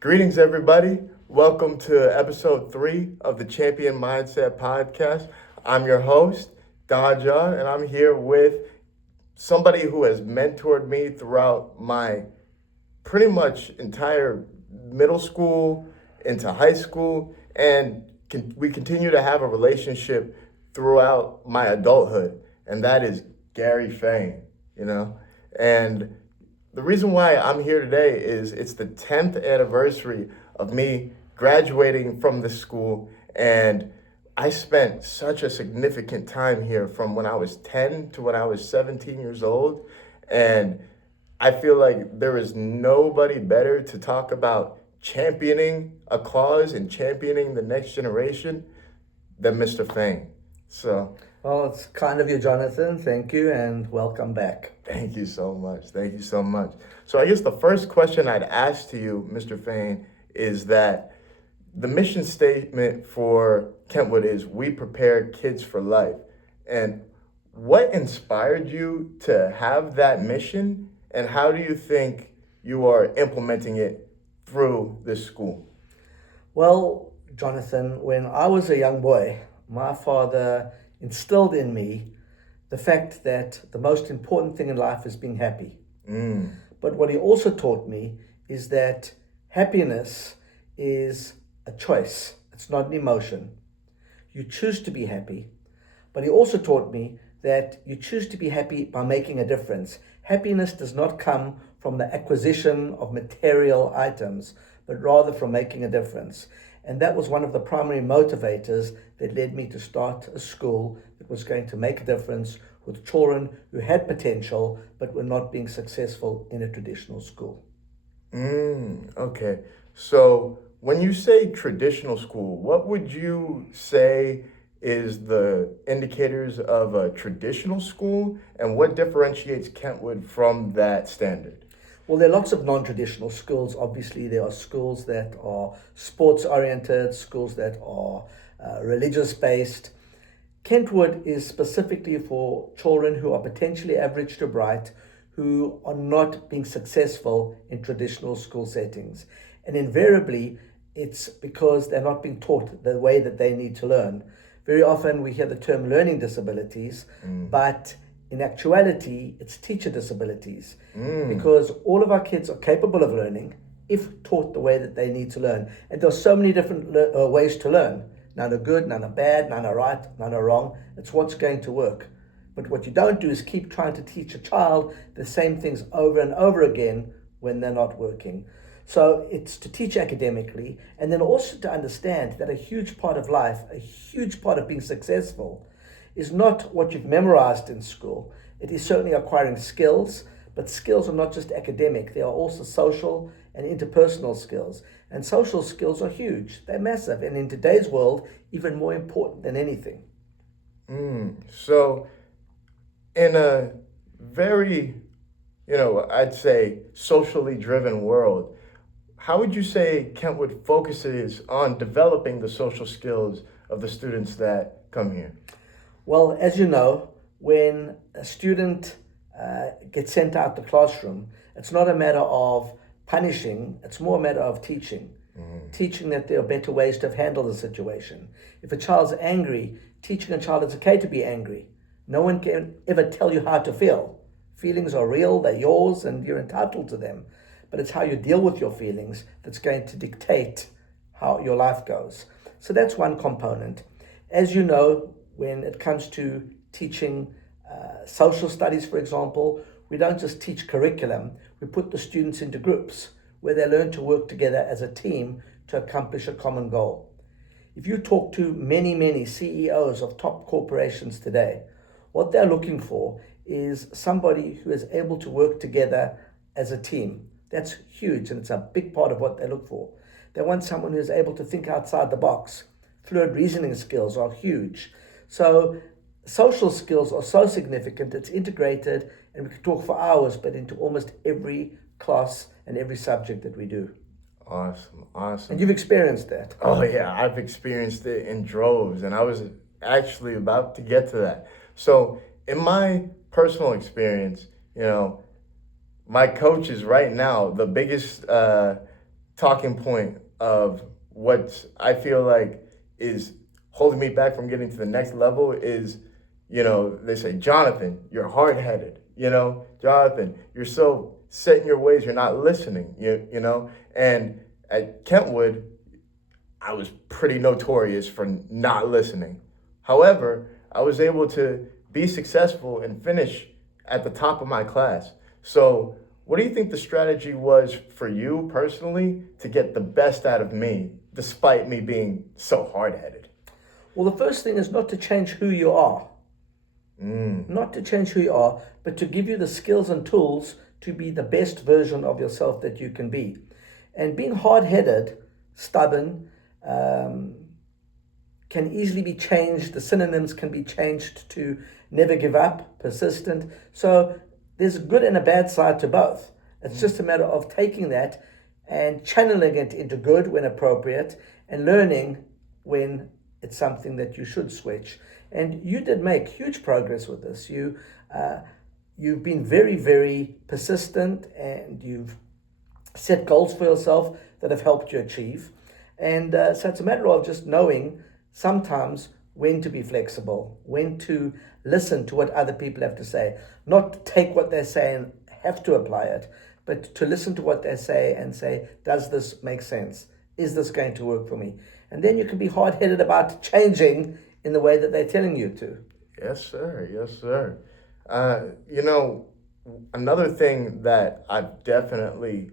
Greetings, everybody. Welcome to Ep.3 of the Champion Mindset Podcast. I'm your host, Don John, and I'm here with somebody who has mentored me throughout my pretty much entire middle school into high school, and we continue to have a relationship throughout my adulthood, and that is Gary Fein, you know? And the reason why I'm here today is it's the 10th anniversary of me graduating from this school, and I spent such a significant time here from when I was 10 to when I was 17 years old. And I feel like there is nobody better to talk about championing a cause and championing the next generation than Mr. Fein. So Well, it's kind of you, Jonathan. Thank you and welcome back. thank you so much. Thank you so much. So I guess the first question I'd ask to you, Mr. Fein, is that the mission statement for Kentwood is we prepare kids for life. And what inspired you to have that mission, and how do you think you are implementing it through this school? Well, Jonathan, when I was a young boy, my father instilled in me the fact that the most important thing in life is being happy. Mm, But what he also taught me is that happiness is a choice, it's not an emotion. You choose to be happy. But he also taught me that you choose to be happy by making a difference. Happiness does not come from the acquisition of material items, but rather from making a difference. And that was one of the primary motivators that led me to start a school that was going to make a difference with children who had potential but were not being successful in a traditional school. okay. So when you say traditional school, what would you say is the indicators of a traditional school, and what differentiates Kentwood from that standard? Well, there are lots of non-traditional schools. Obviously, there are schools that are sports-oriented, schools that are religious-based. Kentwood is specifically for children who are potentially average to bright, who are not being successful in traditional school settings. And invariably, it's because they're not being taught the way that they need to learn. Very often we hear the term learning disabilities, but in actuality, it's teacher disabilities because all of our kids are capable of learning if taught the way that they need to learn. And there are so many different ways to learn. None are good, none are bad, none are right, none are wrong. It's what's going to work. But what you don't do is keep trying to teach a child the same things over and over again when they're not working. So it's to teach academically and then also to understand that a huge part of life, a huge part of being successful is not what you've memorized in school. It is certainly acquiring skills, but skills are not just academic. They are also social and interpersonal skills. And social skills are huge. They're massive. And in today's world, even more important than anything. So in a very, I'd say socially driven world, how would you say Kentwood focuses on developing the social skills of the students that come here? Well, as you know, when a student gets sent out the classroom, it's not a matter of punishing, it's more a matter of teaching. Teaching that there are better ways to handle the situation. If a child's angry, teaching a child it's okay to be angry. No one can ever tell you how to feel. Feelings are real, they're yours, and you're entitled to them. But it's how you deal with your feelings that's going to dictate how your life goes. So that's one component. As you know, when it comes to teaching social studies, for example, we don't just teach curriculum, we put the students into groups where they learn to work together as a team to accomplish a common goal. If you talk to many CEOs of top corporations today, what they're looking for is somebody who is able to work together as a team. That's huge, and it's a big part of what they look for. They want someone who is able to think outside the box. Fluid reasoning skills are huge. So social skills are so significant, it's integrated, and we could talk for hours, but into almost every class and every subject that we do. Awesome, And awesome. you've experienced that. Oh yeah, I've experienced it in droves, and I was actually about to get to that. So, in my personal experience, my coach is right now the biggest talking point of what I feel like is holding me back from getting to the next level is, they say, Jonathan, you're hard-headed. Jonathan, you're so set in your ways, you're not listening. And at Kentwood, I was pretty notorious for not listening. However, I was able to be successful and finish at the top of my class. So, what do you think the strategy was for you personally to get the best out of me, despite me being so hard headed? Well, the first thing is not to change who you are. Not to change who you are, but to give you the skills and tools to be the best version of yourself that you can be. And being hard headed, stubborn, can easily be changed. The synonyms can be changed to never give up, persistent. So there's a good and a bad side to both. It's just a matter of taking that and channeling it into good when appropriate and learning when it's something that you should switch. And you did make huge progress with this. You've been very, very persistent, and you've set goals for yourself that have helped you achieve. And so it's a matter of just knowing sometimes when to be flexible, when to listen to what other people have to say, not take what they say and have to apply it, but to listen to what they say and say, does this make sense? Is this going to work for me? And then you can be hard-headed about changing in the way that they're telling you to. Yes, sir. Yes, sir. Another thing that I've definitely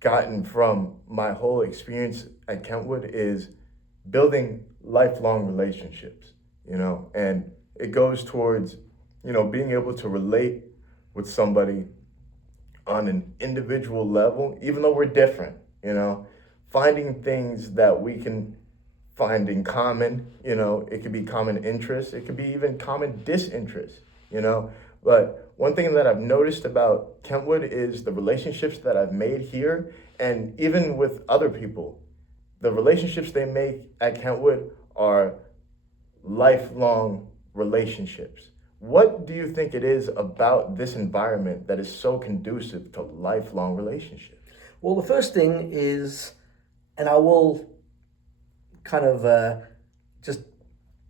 gotten from my whole experience at Kentwood is building lifelong relationships, and it goes towards, being able to relate with somebody on an individual level, even though we're different, finding things that we can find in common, it could be common interests, it could be even common disinterest, But one thing that I've noticed about Kentwood is the relationships that I've made here, and even with other people, the relationships they make at Kentwood are lifelong relationships. What do you think it is about this environment that is so conducive to lifelong relationships? Well, the first thing is, and I will kind of just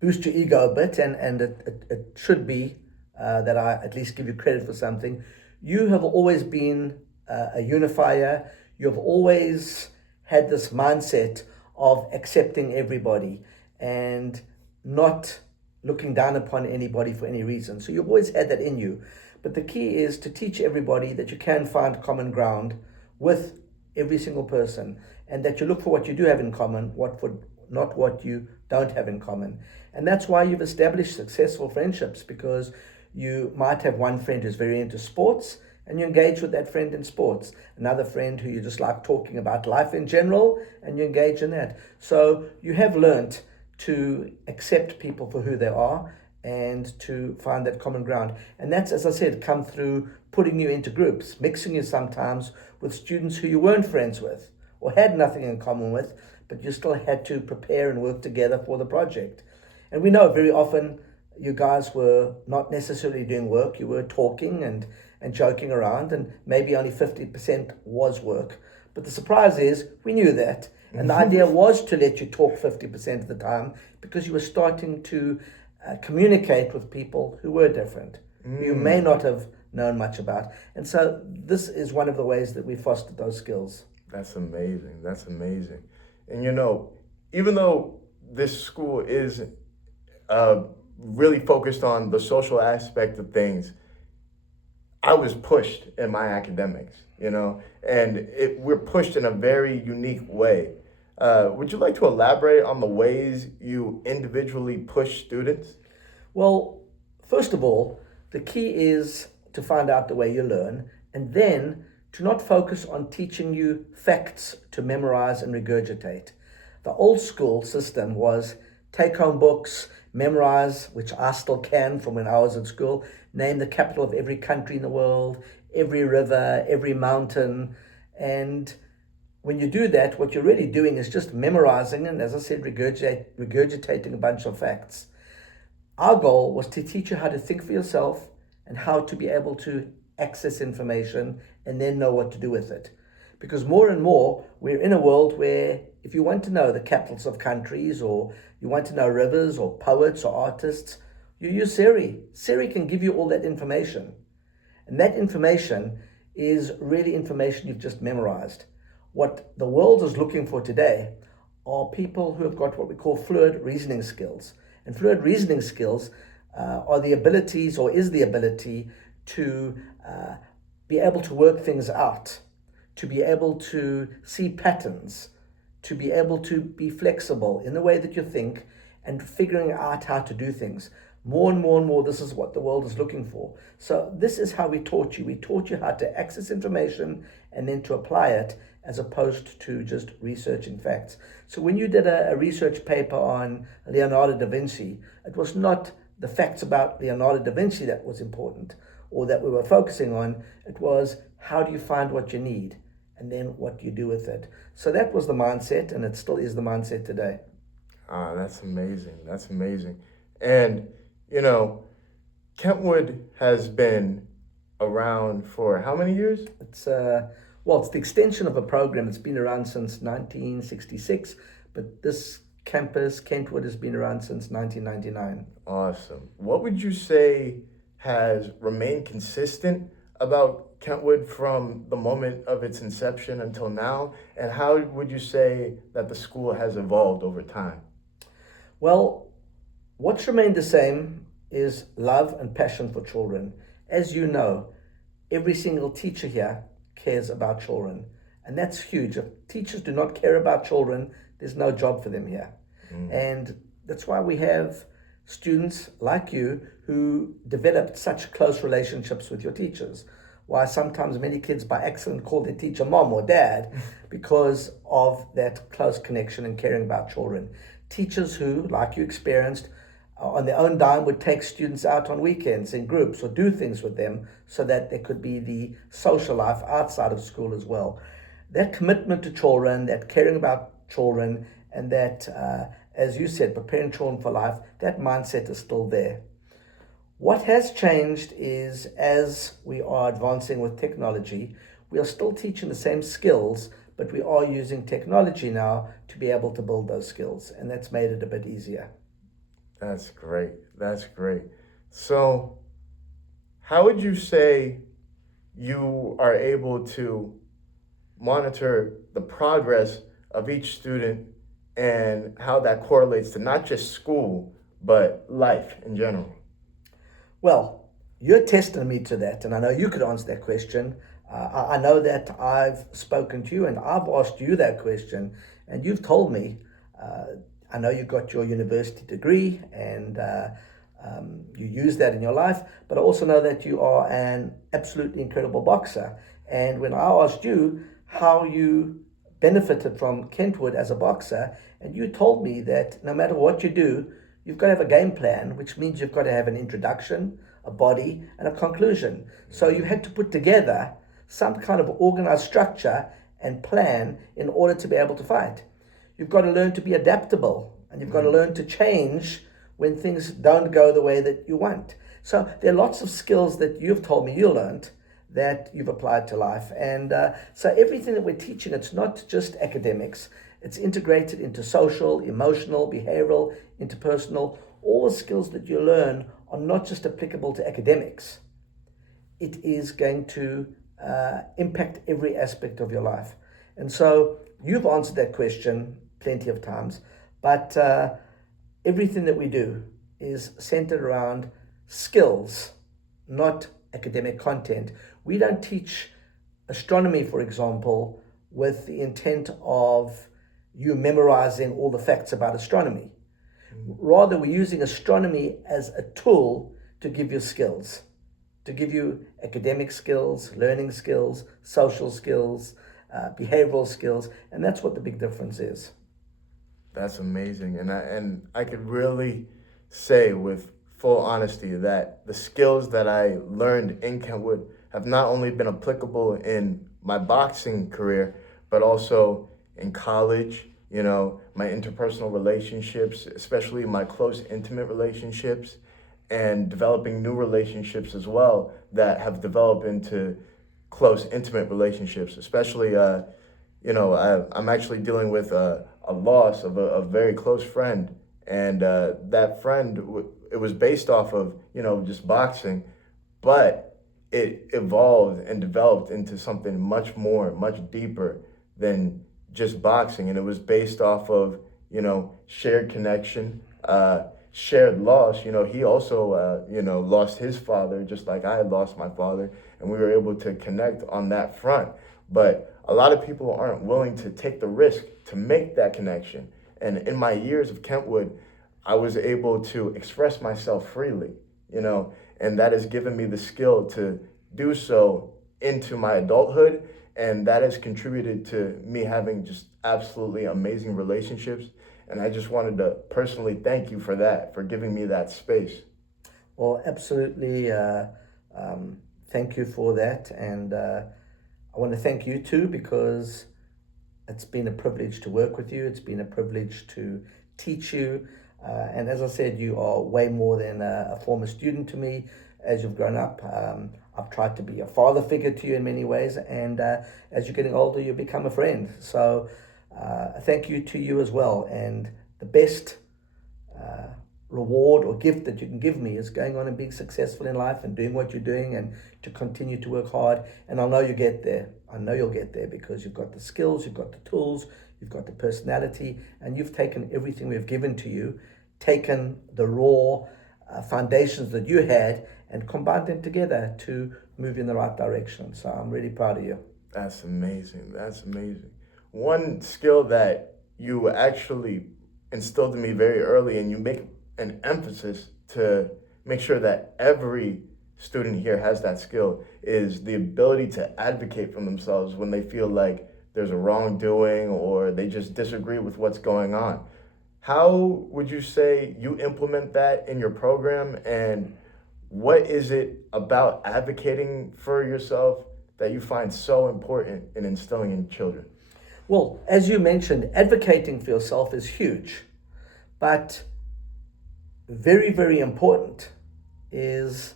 boost your ego a bit, and it should be that I at least give you credit for something. You have always been a unifier. You've always had this mindset of accepting everybody and not looking down upon anybody for any reason. So you've always had that in you. But the key is to teach everybody that you can find common ground with every single person, and that you look for what you do have in common, not what you don't have in common. And that's why you've established successful friendships, because you might have one friend who's very into sports, and you engage with that friend in sports. Another friend who you just like talking about life in general, and you engage in that. So you have learned to accept people for who they are and to find that common ground. And that's, as I said, come through putting you into groups, mixing you sometimes with students who you weren't friends with or had nothing in common with, but you still had to prepare and work together for the project. And we know very often you guys were not necessarily doing work, you were talking and joking around, and maybe only 50% was work. But the surprise is, we knew that. And the idea was to let you talk 50% of the time, because you were starting to communicate with people who were different, who you may not have known much about. And so this is one of the ways that we fostered those skills. That's amazing. That's amazing. And even though this school is really focused on the social aspect of things, I was pushed in my academics, and we're pushed in a very unique way. Would you like to elaborate on the ways you individually push students? Well, first of all, the key is to find out the way you learn, and then to not focus on teaching you facts to memorize and regurgitate. The old school system was take home books, memorize, which I still can from when I was at school, name the capital of every country in the world, every river, every mountain. And when you do that, what you're really doing is just memorizing and, as I said, regurgitating a bunch of facts. Our goal was to teach you how to think for yourself and how to be able to access information and then know what to do with it. Because more and more, we're in a world where if you want to know the capitals of countries, or you want to know rivers or poets or artists, you use Siri. Siri can give you all that information. And that information is really information you've just memorized. What the world is looking for today are people who have got what we call fluid reasoning skills. And fluid reasoning skills are the abilities, or is the ability to be able to work things out, to be able to see patterns, to be able to be flexible in the way that you think and figuring out how to do things. More and more and more, this is what the world is looking for. So this is how we taught you. We taught you how to access information and then to apply it, as opposed to just researching facts. So when you did a research paper on Leonardo da Vinci, it was not the facts about Leonardo da Vinci that was important or that we were focusing on. It was, how do you find what you need and then what you do with it. So that was the mindset, and it still is the mindset today. Ah, that's amazing. That's amazing. And, you know, Kentwood has been around for how many years? It's it's the extension of a program. It's been around since 1966, but this campus, Kentwood, has been around since 1999. Awesome. What would you say has remained consistent about Kentwood from the moment of its inception until now? And how would you say that the school has evolved over time? Well, what's remained the same is love and passion for children. As you know, every single teacher here cares about children, and that's huge. If teachers do not care about children, there's no job for them here. And that's why we have students like you who developed such close relationships with your teachers. Why sometimes many kids by accident call their teacher mom or dad because of that close connection and caring about children. Teachers who, like you experienced, on their own dime would take students out on weekends in groups or do things with them so that there could be the social life outside of school as well. That commitment to children, that caring about children, and that, as you said, preparing children for life, that mindset is still there. What has changed is, as we are advancing with technology, we are still teaching the same skills, but we are using technology now to be able to build those skills, and that's made it a bit easier. That's great. That's great. So, how would you say you are able to monitor the progress of each student and how that correlates to not just school, but life in general? Well, you're testing me to that, and I know you could answer that question. I know that I've spoken to you and I've asked you that question, and you've told me. I know you got your university degree and you use that in your life, but I also know that you are an absolutely incredible boxer. And when I asked you how you benefited from Kentwood as a boxer, and you told me that no matter what you do, you've got to have a game plan, which means you've got to have an introduction, a body, and a conclusion. So you had to put together some kind of organized structure and plan in order to be able to fight. You've got to learn to be adaptable, and you've got to learn to change when things don't go the way that you want. So there are lots of skills that you've told me you learned that you've applied to life. And so everything that we're teaching, it's not just academics. It's integrated into social, emotional, behavioral, interpersonal. All the skills that you learn are not just applicable to academics. It is going to impact every aspect of your life. And so you've answered that question plenty of times, but everything that we do is centered around skills, not academic content. We don't teach astronomy, for example, with the intent of you memorizing all the facts about astronomy. Rather, we're using astronomy as a tool to give you skills, to give you academic skills, learning skills, social skills, behavioral skills, and that's what the big difference is. That's amazing. And I could really say with full honesty that the skills that I learned in Kentwood have not only been applicable in my boxing career, but also in college, my interpersonal relationships, especially my close, intimate relationships, and developing new relationships as well that have developed into close, intimate relationships, especially, I'm actually dealing with a loss of a very close friend. And that friend, it was based off of, just boxing, but it evolved and developed into something much more, much deeper than just boxing. And it was based off of, shared connection, shared loss. He also, lost his father just like I had lost my father. And we were able to connect on that front. But a lot of people aren't willing to take the risk to make that connection. And in my years of Kentwood, I was able to express myself freely, and that has given me the skill to do so into my adulthood. And that has contributed to me having just absolutely amazing relationships. And I just wanted to personally thank you for that, for giving me that space. Well, absolutely. Thank you for that. And I want to thank you too, because it's been a privilege to work with you. It's been a privilege to teach you. And as I said, you are way more than a former student to me. As you've grown up, I've tried to be a father figure to you in many ways. And as you're getting older, you become a friend. So thank you to you as well. And the best reward or gift that you can give me is going on and being successful in life and doing what you're doing, and to continue to work hard. And I know you get there. I know you'll get there, because you've got the skills, you've got the tools, you've got the personality, and you've taken everything we've given to you, taken the raw foundations that you had, and combined them together to move in the right direction. So I'm really proud of you. That's amazing. That's amazing. One skill that you actually instilled in me very early, and you make an emphasis to make sure that every student here has that skill, is the ability to advocate for themselves when they feel like there's a wrongdoing or they just disagree with what's going on. How would you say you implement that in your program, and what is it about advocating for yourself that you find so important in instilling in children? Well, as you mentioned, advocating for yourself is huge, but very, very important is,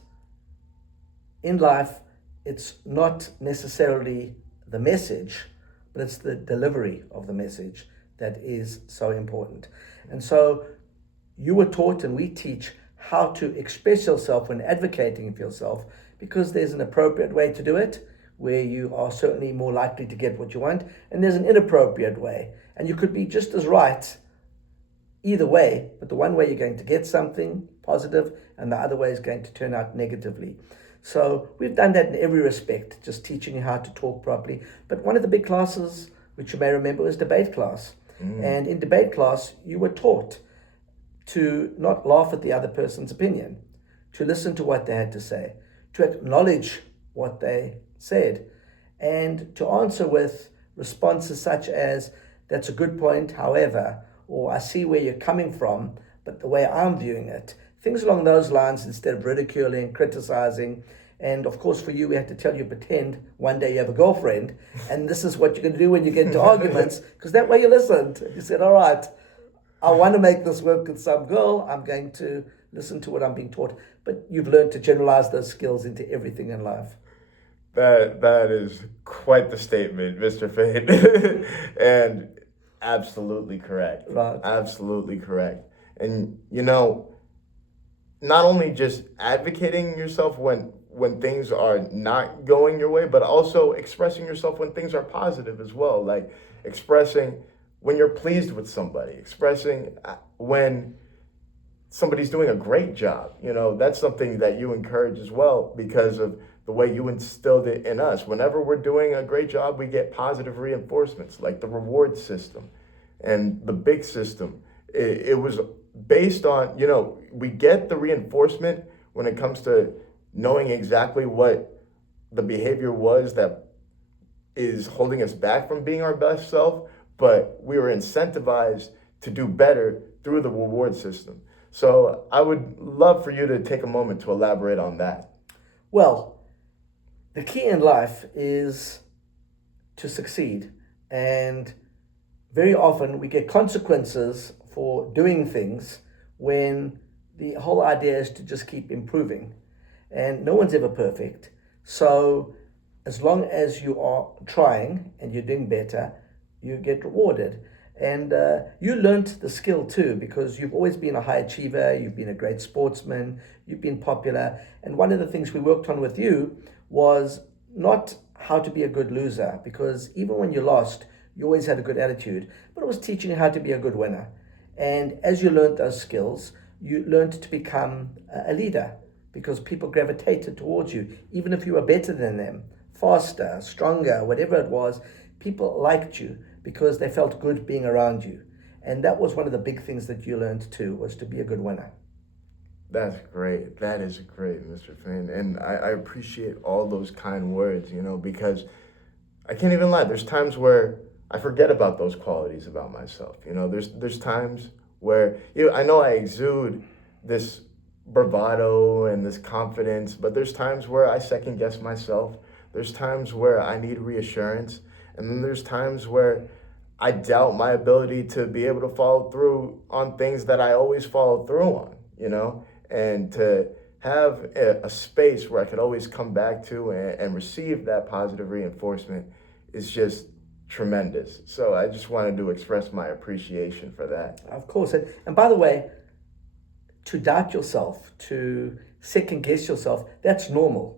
in life, it's not necessarily the message, but it's the delivery of the message that is so important. And so you were taught, and we teach, how to express yourself when advocating for yourself, because there's an appropriate way to do it, where you are certainly more likely to get what you want, and there's an inappropriate way. And you could be just as right either way, but the one way you're going to get something positive, and the other way is going to turn out negatively. So we've done that in every respect, just teaching you how to talk properly. But one of the big classes, which you may remember, was debate class. And in debate class, you were taught to not laugh at the other person's opinion, to listen to what they had to say, to acknowledge what they said, and to answer with responses such as, "That's a good point, however," or "I see where you're coming from, but the way I'm viewing it." Things along those lines, instead of ridiculing, criticizing. And of course, for you, we had to tell you, pretend one day you have a girlfriend, and this is what you're going to do when you get into arguments, because that way you listened. You said, "All right, I want to make this work with some girl. I'm going to listen to what I'm being taught." But you've learned to generalize those skills into everything in life. That is quite the statement, Mr. Fein. And absolutely correct. Right. Absolutely correct. And not only just advocating yourself when things are not going your way, but also expressing yourself when things are positive as well. Like expressing when you're pleased with somebody, expressing when somebody's doing a great job. That's something that you encourage as well, because of the way you instilled it in us. Whenever we're doing a great job, we get positive reinforcements, like the reward system and the big system. It was based on, we get the reinforcement when it comes to knowing exactly what the behavior was that is holding us back from being our best self, but we were incentivized to do better through the reward system. So I would love for you to take a moment to elaborate on that. Well, the key in life is to succeed. And very often we get consequences for doing things, when the whole idea is to just keep improving. And no one's ever perfect. So as long as you are trying and you're doing better, you get rewarded. And you learnt the skill too, because you've always been a high achiever, you've been a great sportsman, you've been popular. And one of the things we worked on with you was not how to be a good loser, because even when you lost, you always had a good attitude, but it was teaching you how to be a good winner. And as you learned those skills, you learned to become a leader, because people gravitated towards you, even if you were better than them, faster, stronger, whatever it was. People liked you because they felt good being around you. And that was one of the big things that you learned too, was to be a good winner. That's great. That is great, Mr. Fein. And I appreciate all those kind words, because I can't even lie. There's times where I forget about those qualities about myself. There's times where I know I exude this bravado and this confidence, but there's times where I second guess myself. There's times where I need reassurance, and then there's times where I doubt my ability to be able to follow through on things that I always follow through on, and to have a space where I could always come back to and receive that positive reinforcement is just tremendous. So I just wanted to express my appreciation for that. Of course. And by the way, to doubt yourself, to second guess yourself, that's normal.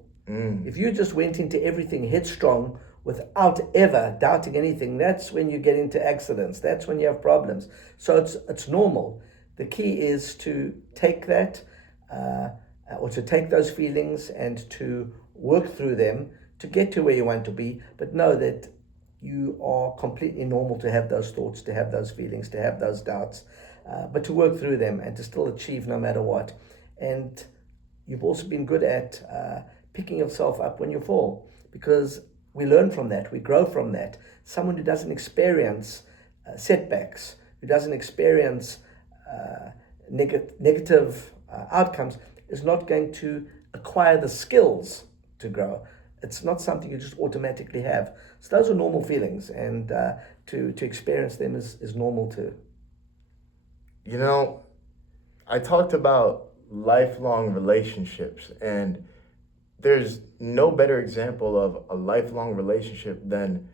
If you just went into everything headstrong without ever doubting anything, that's when you get into accidents. That's when you have problems. So it's normal. The key is to take that, or to take those feelings and to work through them to get to where you want to be, but know that you are completely normal to have those thoughts, to have those feelings, to have those doubts, but to work through them and to still achieve no matter what. And you've also been good at picking yourself up when you fall, because we learn from that, we grow from that. Someone who doesn't experience setbacks, who doesn't experience negative outcomes, is not going to acquire the skills to grow. It's not something you just automatically have. So those are normal feelings, and to experience them is normal too. I talked about lifelong relationships, and there's no better example of a lifelong relationship than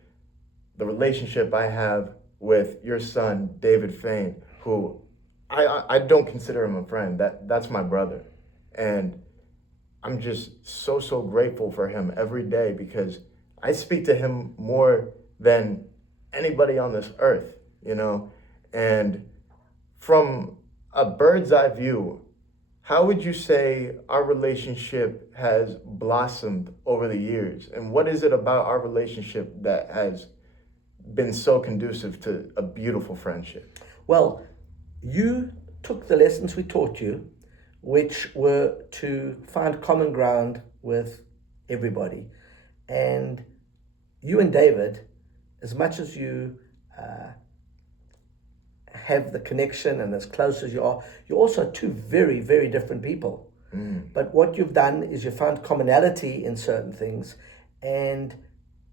the relationship I have with your son, David Fein, who I don't consider him a friend. That's my brother. And I'm just so grateful for him every day, because I speak to him more than anybody on this earth. And from a bird's eye view, how would you say our relationship has blossomed over the years? And what is it about our relationship that has been so conducive to a beautiful friendship? Well, you took the lessons we taught you, which were to find common ground with everybody. And you and David, as much as you have the connection and as close as you are, you're also two very, very different people. But what you've done is you found commonality in certain things, and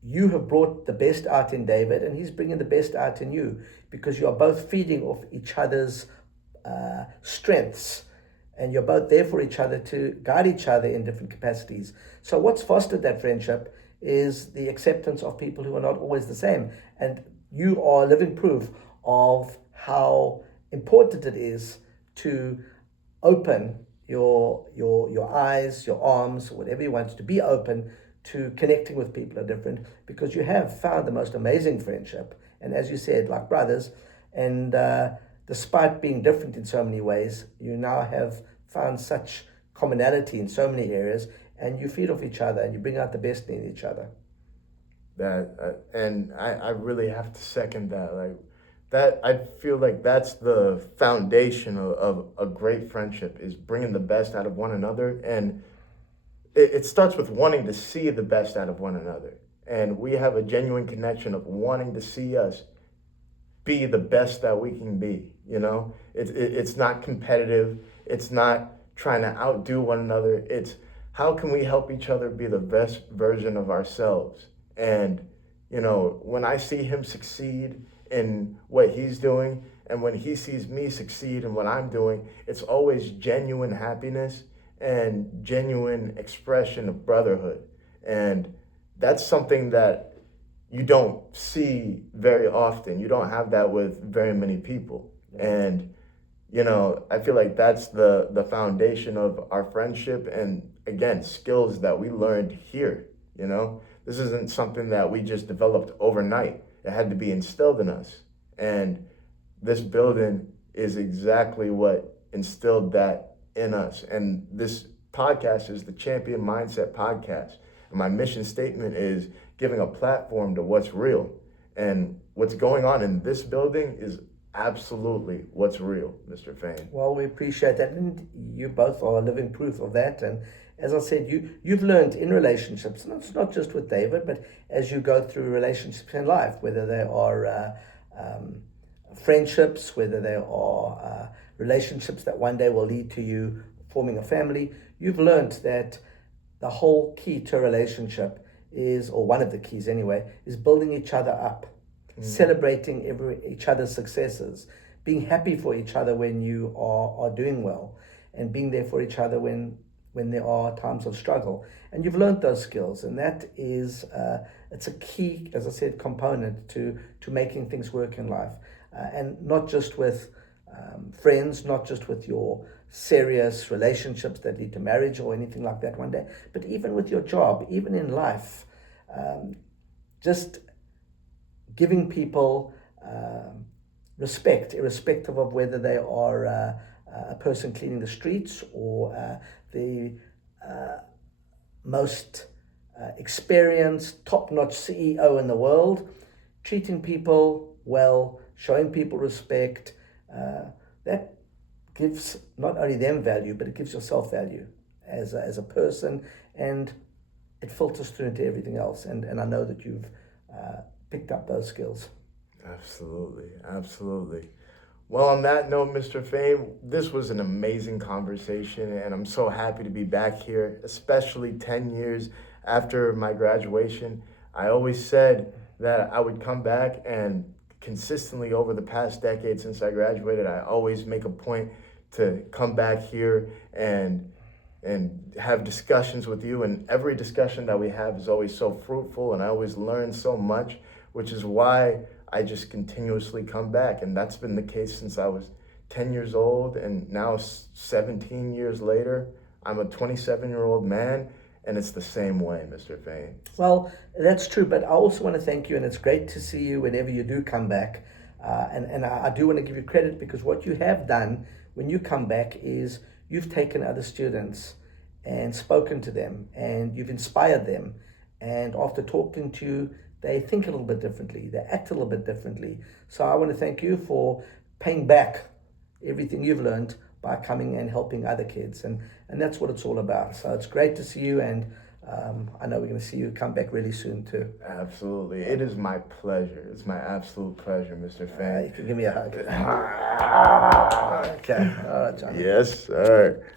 you have brought the best out in David, and he's bringing the best out in you, because you are both feeding off each other's strengths, and you're both there for each other to guide each other in different capacities. So what's fostered that friendship is the acceptance of people who are not always the same. And you are living proof of how important it is to open your eyes, your arms, whatever you want, to be open to connecting with people who are different, because you have found the most amazing friendship. And as you said, like brothers, and despite being different in so many ways, you now have found such commonality in so many areas, and you feed off each other and you bring out the best in each other. And I really have to second that. That I feel like that's the foundation of a great friendship, is bringing the best out of one another. And it starts with wanting to see the best out of one another. And we have a genuine connection of wanting to see us be the best that we can be. It's not competitive. It's not trying to outdo one another. It's how can we help each other be the best version of ourselves. And when I see him succeed in what he's doing, and when he sees me succeed in what I'm doing, it's always genuine happiness and genuine expression of brotherhood. And that's something that you don't see very often. You don't have that with very many people. And I feel like that's the foundation of our friendship, and again, skills that we learned here. This isn't something that we just developed overnight. It had to be instilled in us. And this building is exactly what instilled that in us. And this podcast is the Champion Mindset Podcast. And my mission statement is giving a platform to what's real. And what's going on in this building is absolutely what's real, Mr. Fein. Well, we appreciate that, and you both are living proof of that. And as I said, you've learned in relationships, and it's not just with David, but as you go through relationships in life, whether they are friendships, whether they are relationships that one day will lead to you forming a family, you've learned that the whole key to a relationship is, or one of the keys anyway, is building each other up, celebrating each other's successes, being happy for each other when you are doing well, and being there for each other when there are times of struggle. And you've learned those skills, and that is it's a key, as I said, component to making things work in life, and not just with friends, not just with your serious relationships that lead to marriage or anything like that one day, but even with your job, even in life, just giving people respect, irrespective of whether they are a person cleaning the streets or the most experienced, top-notch CEO in the world. Treating people well, showing people respect, that gives not only them value, but it gives yourself value as a person, and it filters through into everything else. And I know that you've picked up those skills. Absolutely, absolutely. Well, on that note, Mr. Fein, this was an amazing conversation, and I'm so happy to be back here, especially 10 years after my graduation. I always said that I would come back, and consistently over the past decade since I graduated, I always make a point to come back here and have discussions with you, and every discussion that we have is always so fruitful, and I always learn so much, which is why I just continuously come back. And that's been the case since I was 10 years old, and now 17 years later, I'm a 27-year-old man, and it's the same way, Mr. Fein. Well, that's true, but I also want to thank you, and it's great to see you whenever you do come back. And I do want to give you credit, because what you have done when you come back is you've taken other students and spoken to them, and you've inspired them. And after talking to you, they think a little bit differently, they act a little bit differently. So I want to thank you for paying back everything you've learned by coming and helping other kids. And that's what it's all about. So it's great to see you, and I know we're going to see you come back really soon too. Absolutely. It is my pleasure. It's my absolute pleasure, Mr. Fein. You can give me a hug. Okay. All right, John. Yes, sir.